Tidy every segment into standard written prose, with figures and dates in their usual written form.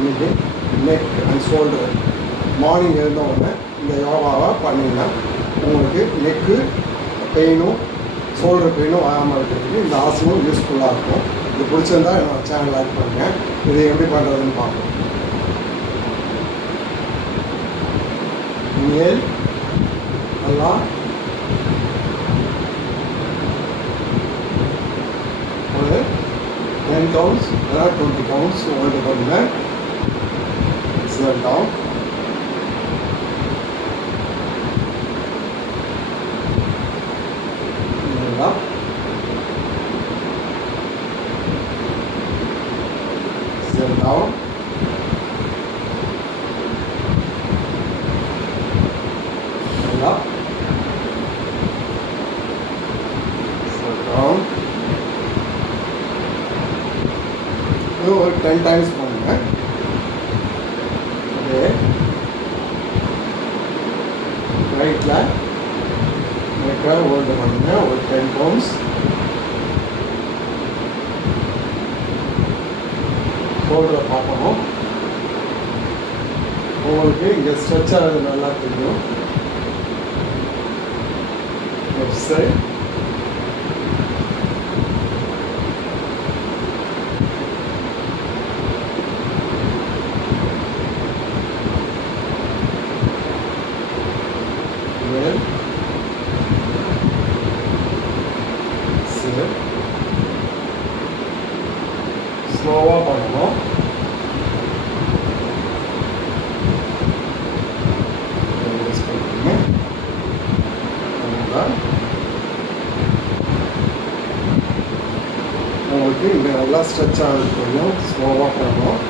இன்றைக்கி neck and shoulder morning எழுந்தவுடனே இந்த யோகாவை பண்ணிங்கன்னா உங்களுக்கு நெக்கு பெயினும் ஷோல்டர் பெயினும் வராமல் இருக்கிறதுக்கு இந்த ஆசனம் யூஸ்ஃபுல்லாக இருக்கும். இது பிடிச்சிருந்தா என்னோடய சேனல் லைக் பண்ணுங்கள். இது எப்படி பண்ணுறதுன்னு பார்ப்போம். இன்ஹேல் நல்லா ஒரு 10 counts or 20 counts hold பண்ணுங்கள். Exhale down. Inhale up. Exhale down. Inhale up. Exhale down. இது ஒரு 10 டைம்ஸ் பண்ணுங்கள். அதே ரைட்டில் நெக்கை ஹோல்டு பண்ணுங்கள். ஒரு 10 கவுண்ட்ஸ். ஷோல்டரை பார்க்கணும். உங்களுக்கு இங்கே ஸ்ட்ரெச் ஆகிறது நல்லா தெரியும். லெஃப்ட் சைட் ஸ்லோவாக பண்ணணும். உங்களுக்கு இங்கே நல்லா ஸ்ட்ரெச் ஆகுது தெரியும். ஸ்லோவாக பண்ணணும்.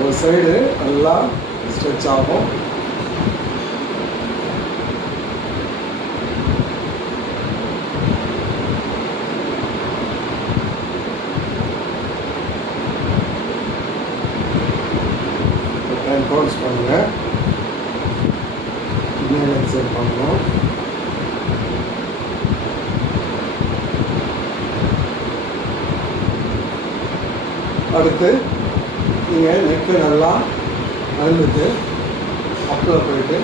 ஒரு சைடு நல்லா ஸ்ட்ரெச் ஆகும். கவுண்ட்ஸ் பண்ணுங்கள். இன்ஹேல் எக்ஸேல் பண்ணணும். அடுத்து நீங்கள் நெக்கு நல்லா அழுந்துட்டு அப்பில் போயிட்டு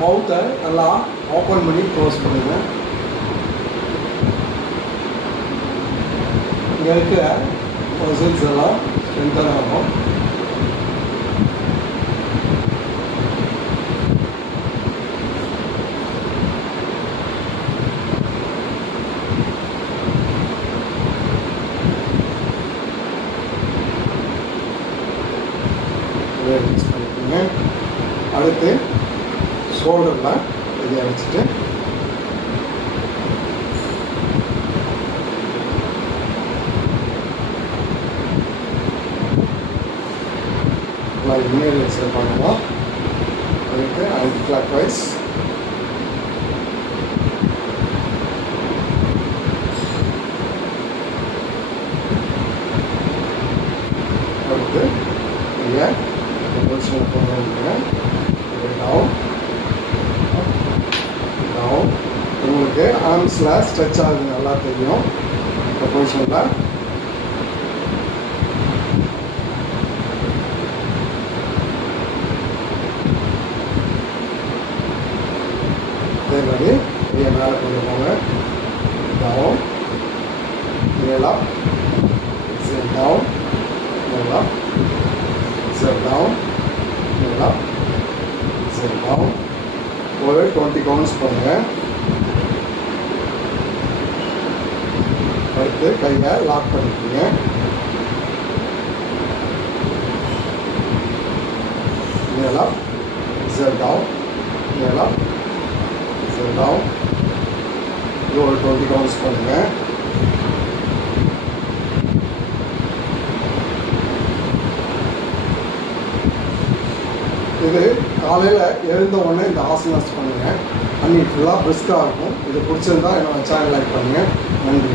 மவுத்தை நல்லா ஓப்பன் பண்ணி க்ளோஸ் பண்ணுங்கள். இங்கே இருக்கிற மசில்ஸ் எல்லாம் ஸ்ட்ரென்தன் ஆகும். பண்ணிக்கோங்க. அடுத்து ஷோல்டரில் இதை அடிச்சுட்டு இன்ஹேல் எக்ஸேல் பண்ணலாம். அதுக்கு ஆன்டி கிளாக் வைஸ் அடுத்து இங்கே பொசிஷன் பண்ணுங்க. Down down. உங்களுக்கு ஆர்ம்ஸில் ஸ்ட்ரெச் ஆகுது நல்லா தெரியும். இந்த பொசிஷனில் அதே மாதிரி கையை மேலே கொண்டு போங்க. டவுன் மேலா எக்ஸேல் டவுன் மேலா எக்ஸேல் டவுன் மேலா எக்ஸேல் டவுன். ஒரு 20 கவுண்ட்ஸ் பண்ணுங்கள். அடுத்து கையை லாக் பண்ணிக்கோங்க. மேலா எக்ஸேல் டவுன் மேலா எக்ஸேல் டவுன். இது ஒரு 20 கவுண்ட்ஸ் பண்ணுங்கள். இது காலையில் எழுந்த உடனே இந்த ஆசனாஸ் பண்ணுங்கள். அன்றைக்கி ஃபுல்லாக பிரிஸ்காக இருக்கும். இது பிடிச்சிருந்தா என்னோடய சேனல் லைக் பண்ணுங்கள். நன்றி.